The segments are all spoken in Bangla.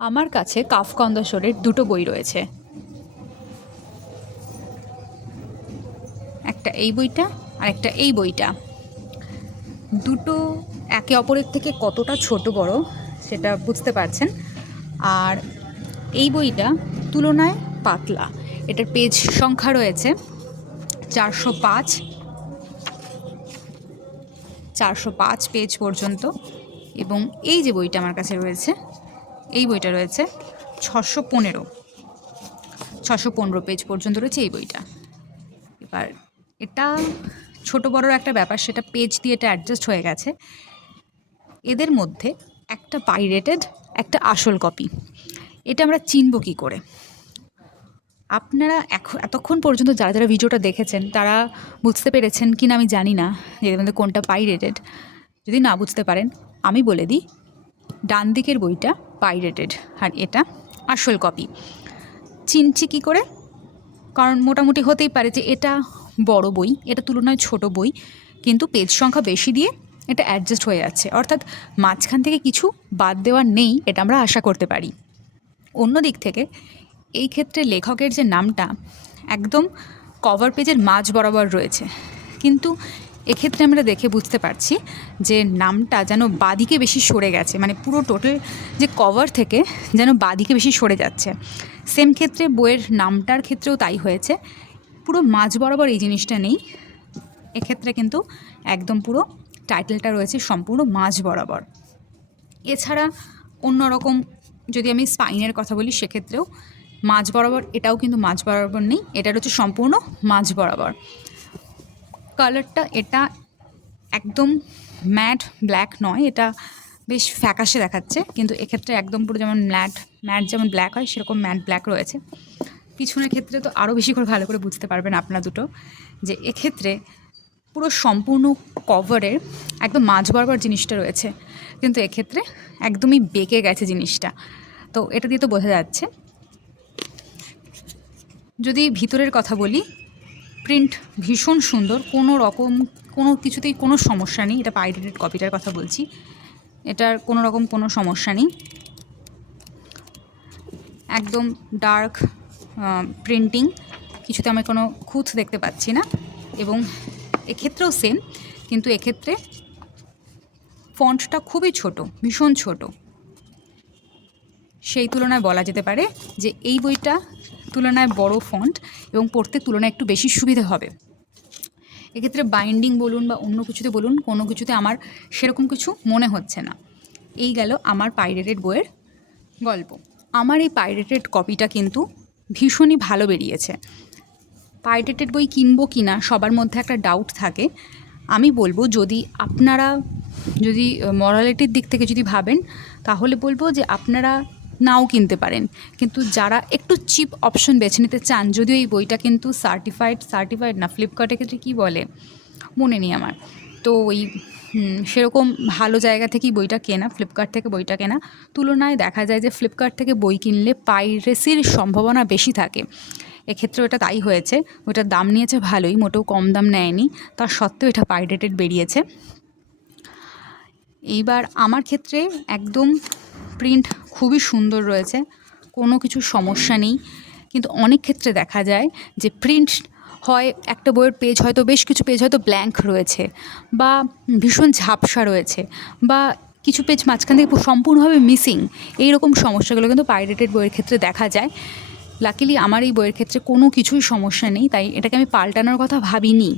আমার কাছে কাফকা অন দ্য শোরের দুটো বই রয়েছে, একটা এই বইটা আর একটা এই বইটা। দুটো একে অপরের থেকে কতটা ছোট বড় সেটা বুঝতে পারছেন। আর এই বইটা তুলনায় পাতলা, এটার পেজ সংখ্যা রয়েছে 405 405 পেজ পর্যন্ত, এবং এই যে বইটা আমার কাছে রয়েছে, এই বইটা রয়েছে 615 পেজ পর্যন্ত রয়েছে এই বইটা। এবার এটা ছোট বড়র একটা ব্যাপার, সেটা পেজ দিয়ে এটা অ্যাডজাস্ট হয়ে গেছে। এদের মধ্যে একটা পাইরেটেড, একটা আসল কপি। এটা আমরা চিনব কী করে? আপনারা এতক্ষণ পর্যন্ত যারা যারা ভিডিওটা দেখেছেন তারা বুঝতে পেরেছেন কি না আমি জানি না যে এদের মধ্যে কোনটা পাইরেটেড। যদি না বুঝতে পারেন আমি বলে দিই, ডান দিকের বইটা পাইরেটেড আর এটা আসল কপি। চিনছি কী করে? কারণ মোটামুটি হতেই পারে যে এটা বড় বই, এটা তুলনায় ছোট বই, কিন্তু পেজ সংখ্যা বেশি দিয়ে এটা অ্যাডজাস্ট হয়ে যাচ্ছে, অর্থাৎ মাঝখান থেকে কিছু বাদ দেওয়ার নেই, এটা আমরা আশা করতে পারি। অন্য দিক থেকে এই ক্ষেত্রে লেখকের যে নামটা একদম কভার পেজের মাঝ বরাবর রয়েছে, কিন্তু এক্ষেত্রে আমরা দেখে বুঝতে পারছি যে নামটা যেন বাদিকে বেশি সরে গেছে, মানে পুরো টোটাল যে কভার থেকে যেন বাদিকে বেশি সরে যাচ্ছে। সেম ক্ষেত্রে বইয়ের নামটার ক্ষেত্রেও তাই হয়েছে, পুরো মাঝ বরাবর এই জিনিসটা নেই। এক্ষেত্রে কিন্তু একদম পুরো টাইটেলটা রয়েছে সম্পূর্ণ মাঝ বরাবর। এছাড়া অন্যরকম যদি আমি স্পাইনের কথা বলি, সেক্ষেত্রেও মাঝ বরাবর, এটাও কিন্তু মাঝ বরাবর নেই, এটা হচ্ছে সম্পূর্ণ মাঝ বরাবর। কালারটা এটা একদম ম্যাট ব্ল্যাক নয়, এটা বেশ ফ্যাকাশে দেখাচ্ছে, কিন্তু এক্ষেত্রে একদম পুরো যেমন ম্যাট যেমন ব্ল্যাক হয় সেরকম ম্যাট ব্ল্যাক রয়েছে। পিছনের ক্ষেত্রে তো আরও বেশি করে ভালো করে বুঝতে পারবেন আপনারা দুটো, যে এক্ষেত্রে পুরো সম্পূর্ণ কভারের একদম মাঝ বরাবর জিনিসটা রয়েছে, কিন্তু এক্ষেত্রে একদমই বেঁকে গেছে জিনিসটা। তো এটা দিয়ে তো বোঝা যাচ্ছে। যদি ভিতরের কথা বলি, প্রিন্ট ভীষণ সুন্দর, কোনো কিছুতেই কোনো সমস্যা নেই। এটা পাইরেটেড কপিটার কথা বলছি, এটার কোনো রকম কোনো সমস্যা নেই, একদম ডার্ক প্রিন্টিং, কিছুতে আমি কোনো খুঁত দেখতে পাচ্ছি না। এবং এক্ষেত্রেও সেম, কিন্তু এক্ষেত্রে ফন্টটা খুবই ছোট, ভীষণ ছোট। সেই তুলনায় বলা যেতে পারে যে এই বইটা তুলনায় বড় ফন্ট এবং পড়তে তুলনায় একটু বেশি সুবিধা হবে। এক্ষেত্রে বাইন্ডিং বলুন বা অন্য কিছুতে বলুন, কোনো কিছুতে আমার সেরকম কিছু মনে হচ্ছে না। এই গেল আমার পাইরেটেড বইয়ের গল্প। আমার এই পাইরেটেড কপিটা কিন্তু ভীষণই ভালো বেরিয়েছে। পাইরেটেড বই কিনবো কি না সবার মধ্যে একটা ডাউট থাকে। আমি বলবো, যদি মরালিটির দিক থেকে যদি ভাবেন, তাহলে বলবো যে আপনারা নাও কিনতে পারেন, কিন্তু যারা একটু চিপ অপশন বেছে নিতে চান, যদিও এই বইটা কিন্তু সার্টিফাইড না, ফ্লিপকার্টের ক্ষেত্রে কী বলে মনে নেই আমার, তো ওই সেরকম ভালো জায়গা থেকেই বইটা কেনা, ফ্লিপকার্ট থেকে বইটা কেনা। তুলনায় দেখা যায় যে ফ্লিপকার্ট থেকে বই কিনলে পাইরেসির সম্ভাবনা বেশি থাকে। এক্ষেত্রে ওটা তাই হয়েছে, ওটার দাম নিয়েছে ভালোই, মোটেও কম দাম নেয়নি, তার সত্ত্বেও এটা পাইরেটেড বেরিয়েছে। এইবার আমার ক্ষেত্রে একদম প্রিন্ট খুবই সুন্দর রয়েছে, কোনো কিছু সমস্যা নেই। কিন্তু অনেক ক্ষেত্রে দেখা যায় যে প্রিন্ট হয় একটা বইয়ের পেজ হয়তো, বেশ কিছু পেজ হয়তো ব্ল্যাঙ্ক রয়েছে বা ভীষণ ঝাপসা রয়েছে, বা কিছু পেজ মাঝখান থেকে সম্পূর্ণভাবে মিসিং। এই রকম সমস্যাগুলো কিন্তু পাইরেটেড বইয়ের ক্ষেত্রে দেখা যায়। লাকিলি আমার এই বইয়ের ক্ষেত্রে কোনো কিছুই সমস্যা নেই, তাই এটাকে আমি পাল্টানোর কথা ভাবিনি।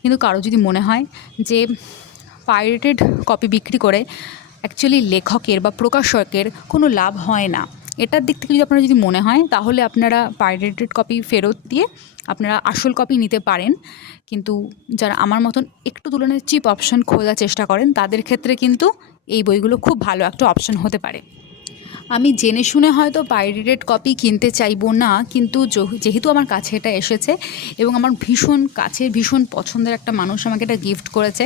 কিন্তু কারো যদি মনে হয় যে পাইরেটেড কপি বিক্রি করে অ্যাকচুয়ালি লেখকের বা প্রকাশকের কোনো লাভ হয় না, এটার দিক থেকে যদি আপনারা যদি মনে হয়, তাহলে আপনারা পাইরেটেড কপি ফেরত দিয়ে আপনারা আসল কপি নিতে পারেন। কিন্তু যারা আমার মতন একটু তুলনায় চিপ অপশন খোঁজার চেষ্টা করেন, তাদের ক্ষেত্রে কিন্তু এই বইগুলো খুব ভালো একটা অপশন হতে পারে। আমি জেনে শুনে হয়তো পাইরেটেড কপি কিনতে চাইবো না, কিন্তু যেহেতু আমার কাছে এটা এসেছে এবং আমার ভীষণ কাছের ভীষণ পছন্দের একটা মানুষ আমাকে এটা গিফট করেছে,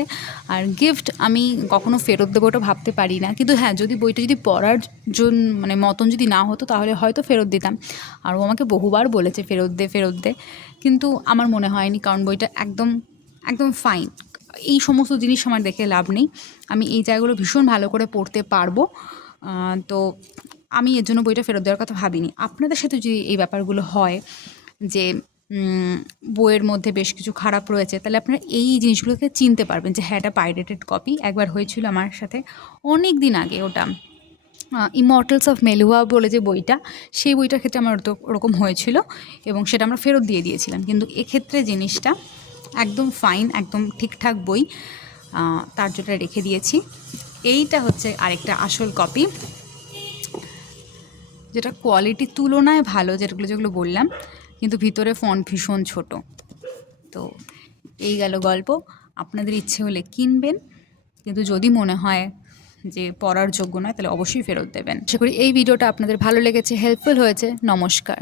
আর গিফট আমি কখনো ফেরত দেবো ওটা ভাবতে পারি না। কিন্তু হ্যাঁ, যদি বইটা যদি পড়ার জন্য মানে মতন যদি না হতো, তাহলে হয়তো ফেরত দিতাম। আর ও আমাকে বহুবার বলেছে ফেরত দে, কিন্তু আমার মনে হয়নি, কারণ বইটা একদম একদম ফাইন। এই সমস্ত জিনিস আমার দেখে লাভ নেই, আমি এই জায়গাগুলো ভীষণ ভালো করে পড়তে পারবো। তো আমি এর জন্য বইটা ফেরত দেওয়ার কথা ভাবিনি। আপনাদের সাথে যদি এই ব্যাপারগুলো হয় যে বইয়ের মধ্যে বেশ কিছু খারাপ রয়েছে, তাহলে আপনারা এই জিনিসগুলোকে চিনতে পারবেন যে হ্যাঁ, এটা পাইরেটেড কপি। একবার হয়েছিল আমার সাথে অনেক দিন আগে, ওটা ইমর্টালস অফ মেলুয়া বলে যে বইটা, সেই বইটার ক্ষেত্রে আমার তো ওরকম হয়েছিল এবং সেটা আমরা ফেরত দিয়ে দিয়েছিলাম। কিন্তু এক্ষেত্রে জিনিসটা একদম ফাইন, একদম ঠিকঠাক বই, তার জন্য রেখে দিয়েছি। এইটা হচ্ছে আরেকটা আসল কপি, যেটা কোয়ালিটির তুলনায় ভালো, যেগুলো বললাম, কিন্তু ভিতরে ফন্ট ভীষণ ছোট। তো এই গেল গল্প। আপনাদের ইচ্ছে হলে কিনবেন, কিন্তু যদি মনে হয় যে পড়ার যোগ্য নয়, তাহলে অবশ্যই ফেরত দেবেন। আশা করি এই ভিডিওটা আপনাদের ভালো লেগেছে, হেল্পফুল হয়েছে। নমস্কার।